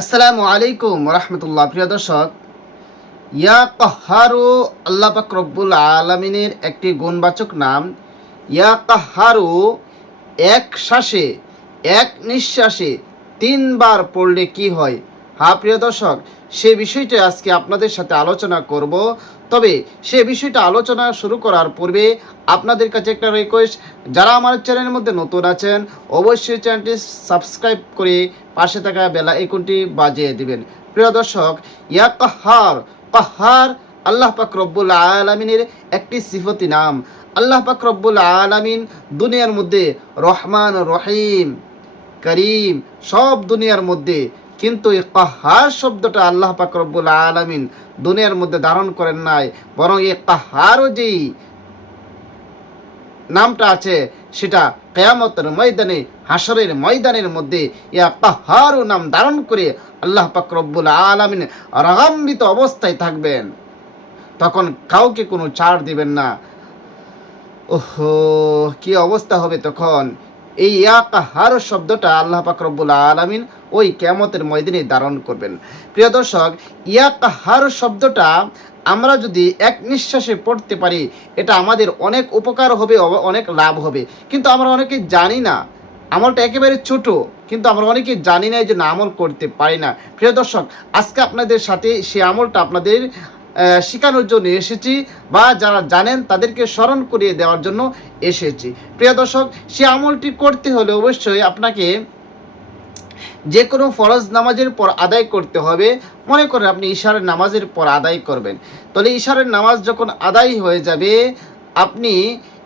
আসসালামু আলাইকুম রহমতুল্লাহ। প্রিয় দর্শক, ইয়া কাহারু আল্লাহ পাক রব্বুল আলামিনের একটি গুণবাচক নাম। ইয়া কাহারু এক শ্বাসে, এক নিঃশ্বাসে 3 বার পড়লে কি হয়? হ্যাঁ প্রিয় দর্শক, সে বিষয়টা আজকে আপনাদের সাথে আলোচনা করব। তবে সে বিষয়টা আলোচনা শুরু করার পূর্বে আপনাদের কাছে একটা রিকোয়েস্ট, যারা আমার চ্যানেলের মধ্যে নতুন আছেন অবশ্যই চ্যানেলটি সাবস্ক্রাইব করে পাশে থাকা বেল আইকনটি বাজিয়ে দিবেন। প্রিয় দর্শক, ইয়া কাহার, কাহার আল্লাহ পাক রব্বুল আলামিনের একটি সিফতি নাম। আল্লাহ পাক রব্বুল আলামিন দুনিয়ার মধ্যে রহমান, রহিম, করিম সব দুনিয়ার মধ্যে, কিন্তু এই কাহার শব্দটা আল্লাহ পাক রব্বুল আলামিন দুনিয়ার মধ্যে ধারণ করেন নাই, বরং এই কাহারও যেই নামটা আছে সেটা কিয়ামতের ময়দানে, হাসরের ময়দানের মধ্যে ইয়া কাহারু নাম ধারণ করে আল্লাহ পাক রব্বুল আলামিন রাগান্বিত অবস্থায় থাকবেন। তখন কাউকে কোনো ছাড় দিবেন না। ওহো, কি অবস্থা হবে তখন! এই ইয়া কাহার শব্দটা আল্লাহ পাক রব্বুল আলামিন ওই কিয়ামতের ময়দানে ধারণ করবেন। প্রিয় দর্শক, ইয়া কাহার শব্দটা আমরা যদি এক নিঃশ্বাসে পড়তে পারি, এটা আমাদের অনেক উপকার হবে, অনেক লাভ হবে। কিন্তু আমরা অনেকে জানি না, আমলটা একেবারে ছোট, কিন্তু আমরা অনেকে জানি না, এই জন্য আমল করতে পারি না। প্রিয় দর্শক, আজকে আপনাদের সাথে সেই আমলটা আপনাদের শেখানোর জন্য এসেছি, বা যারা জানেন তাদেরকে স্মরণ করিয়ে দেওয়ার জন্য এসেছি। প্রিয় দর্শক, সে আমলটি করতে হলে অবশ্যই আপনাকে যে কোনো ফরজ নামাজের পর আদায় করতে হবে। মনে করেন আপনি ইশারের নামাজের পর আদায় করবেন, তাহলে ইশারের নামাজ যখন আদায় হয়ে যাবে, আপনি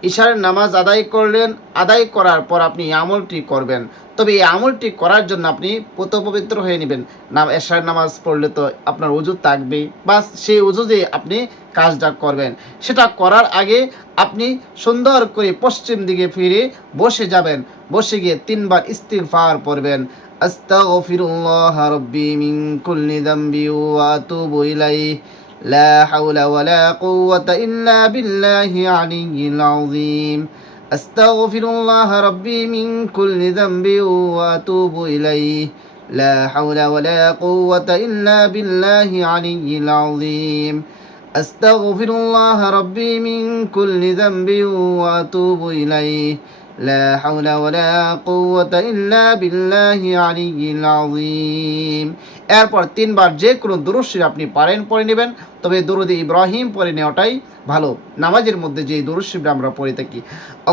ইশারের নামাজ আদায় করলেন, আদায় করার পর আপনি এই আমলটি করবেন। তবে এই আমলটি করার জন্য আপনি পবিত্র হয়ে নেবেন। ইশারের নামাজ পড়লে তো আপনার উজু থাকবেই, বাস সেই উজু দিয়ে আপনি কাজটা করবেন। সেটা করার আগে আপনি সুন্দর করে পশ্চিম দিকে ফিরে বসে যাবেন। বসে গিয়ে 3 বার ইস্তিগফার পড়বেন। আস্তাগফিরুল্লাহ রাব্বি মিন কুল্লি যামবি ওয়া আতুবু ইলাইহি লা হাওলা ওয়ালা কুওয়াতা ইল্লা বিল্লাহি আলিয়্যিল আযীম। আস্তাগফিরুল্লাহ রাব্বি মিন কুল্লি যামবি ওয়া আতুবু ইলাইহি লা হাওলা ওয়ালা কুওয়াতা ইল্লা বিল্লাহি আলিয়্যিল আযীম। আস্তাগফিরুল্লাহ রাব্বি মিন কুল্লি যামবি ওয়া আতুবু ইলাইহি লা হাওলা ওয়ালা কুওয়াতা ইল্লা বিল্লাহি আলিয়্যিল আযীম। এরপর 3 বার যে কোনো দুরূদ শরীফ আপনি পারেন পড়ে নেবেন। তবে দুরূদ ইব্রাহিম পড়ে নেওয়াটাই ভালো। নামাজের মধ্যে যে দুরূদ শরীফ আমরা পড়ে থাকি,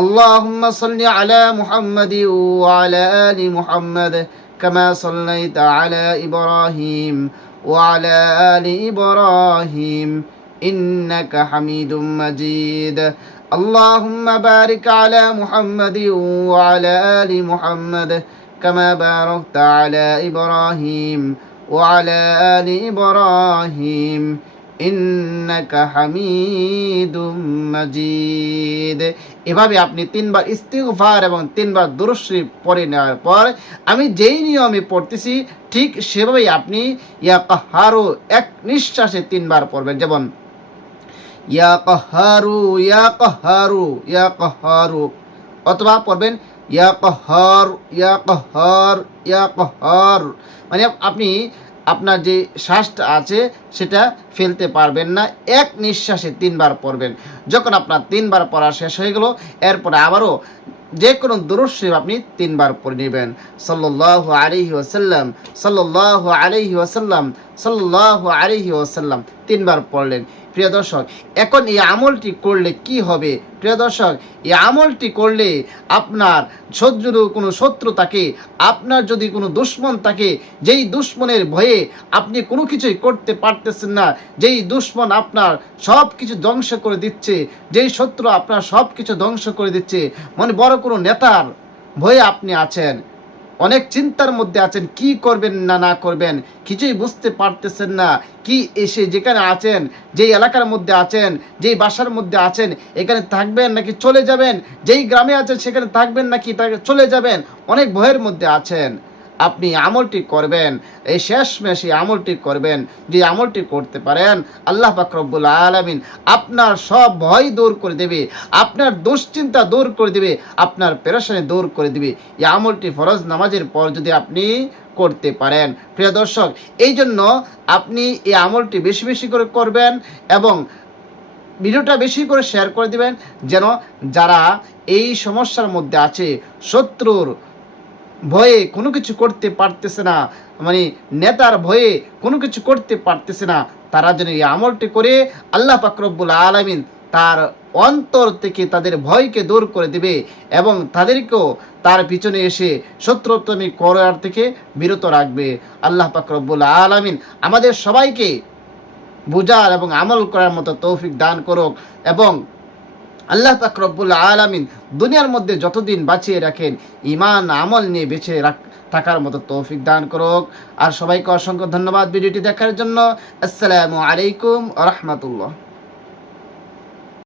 আল্লাহুম্মা সাল্লি আলা মুহাম্মাদি ওয়া আলা আলি মুহাম্মাদ কামা সাল্লাইতা আলা ইব্রাহিম ওয়া আলা আলি ইব্রাহিম ইন্নাকা হামিদুম মাজিদ। اللهم بارك على محمد وعلى آل محمد كما باركت على إبراهيم وعلى آل إبراهيم إنك حميد مجيد। এভাবে আপনি 3 বার ইস্তিগফার এবং 3 বার দুরূদ শরীফ পড়ে নেওয়ার পর আমি যেই নিয়মে পড়তেছি ঠিক সেভাবেই আপনি ইয়া কাহারু এক নিঃশ্বাসে 3 বার পড়বেন। যেমন ইয়া কাহারু, ইয়া কাহারু, ইয়া কাহারু, অথবা পড়বেন ইয়া কাহার, ইয়া কাহার, ইয়া কাহার। মানে আপনি আপনার যে শ্বাসটা আছে সেটা ফেলতে পারবেন না, এক নিঃশ্বাসে 3 বার পড়বেন। যখন আপনার 3 বার পড়া শেষ হয়ে গেল, এরপরে আবারও যে কোনো দুরূদ শরীফ আপনি 3 বার পড়ে নেবেন। সাল্লাল্লাহু আলাইহি ওয়াসাল্লাম, সাল্লাল্লাহু আলাইহি ওয়াসাল্লাম, সাল্লাল্লাহু আলাইহি ওয়াসাল্লাম 3 বার পড়লেন। প্রিয় দর্শক, এখন এই আমলটি করলে কি হবে? প্রিয় দর্শক, এই আমলটি করলে আপনার যদি কোনো শত্রু থাকে, আপনার যদি কোনো দুশ্মন থাকে, যেই দুশ্মনের ভয়ে আপনি কোনো কিছুই করতে পারতেছেন না, যেই দুশ্মন আপনার সব কিছু ধ্বংস করে দিচ্ছে, যেই শত্রু আপনার সব কিছু ধ্বংস করে দিচ্ছে, মানে বড় কোনো নেতার ভয়ে আপনি আছেন, অনেক চিন্তার মধ্যে আছেন, কি করবেন না না করবেন কিছুই বুঝতে পারতেছেন না। কি এসে যেখানে আছেন, যেই এলাকার মধ্যে আছেন, যেই বাসার মধ্যে আছেন, এখানে থাকবেন নাকি চলে যাবেন, যেই গ্রামে আছেন সেখানে থাকবেন নাকি চলে যাবেন, অনেক ভয়ের মধ্যে আছেন। আপনি আমলটি করবেন, এই শেষমেশ এই আমলটি করবেন। যে আমলটি করতে পারেন, আল্লাহ পাক রব্বুল আলামিন আপনার সব ভয় দূর করে দেবে, আপনার দুশ্চিন্তা দূর করে দেবে, আপনার পেরেশানি দূর করে দেবে। এই আমলটি ফরজ নামাজের পর যদি আপনি করতে পারেন। প্রিয় দর্শক, এই জন্য আপনি এই আমলটি বেশি বেশি করে করবেন এবং ভিডিওটা বেশি করে শেয়ার করে দিবেন, যেন যারা এই সমস্যার মধ্যে আছে, শত্রুর ভয়ে কোনো কিছু করতে পারতেছে না, মানে নেতার ভয়ে কোনো কিছু করতে পারতেছে না, তারা যেন এই আমলটি করে আল্লাহ পাক রব্বুল আলামিন তার অন্তর থেকে তাদের ভয়কে দূর করে দিবে এবং তাদেরকেও তার পিছনে এসে শত্রুতামি করার থেকে বিরত রাখবে। আল্লাহ পাক রব্বুল আলামিন আমাদের সবাইকে বুঝার এবং আমল করার মতো তৌফিক দান করুক এবং আল্লাহ পাক রব্বুল আলামিন দুনিয়ার মধ্যে যতদিন বাঁচিয়ে রাখেন ঈমান আমল নিয়ে বেঁচে থাকার মতো তৌফিক দান করুক। আর সবাইকে অসংখ্য ধন্যবাদ ভিডিওটি দেখার জন্য। আসসালামু আলাইকুম ওয়া রাহমাতুল্লাহ।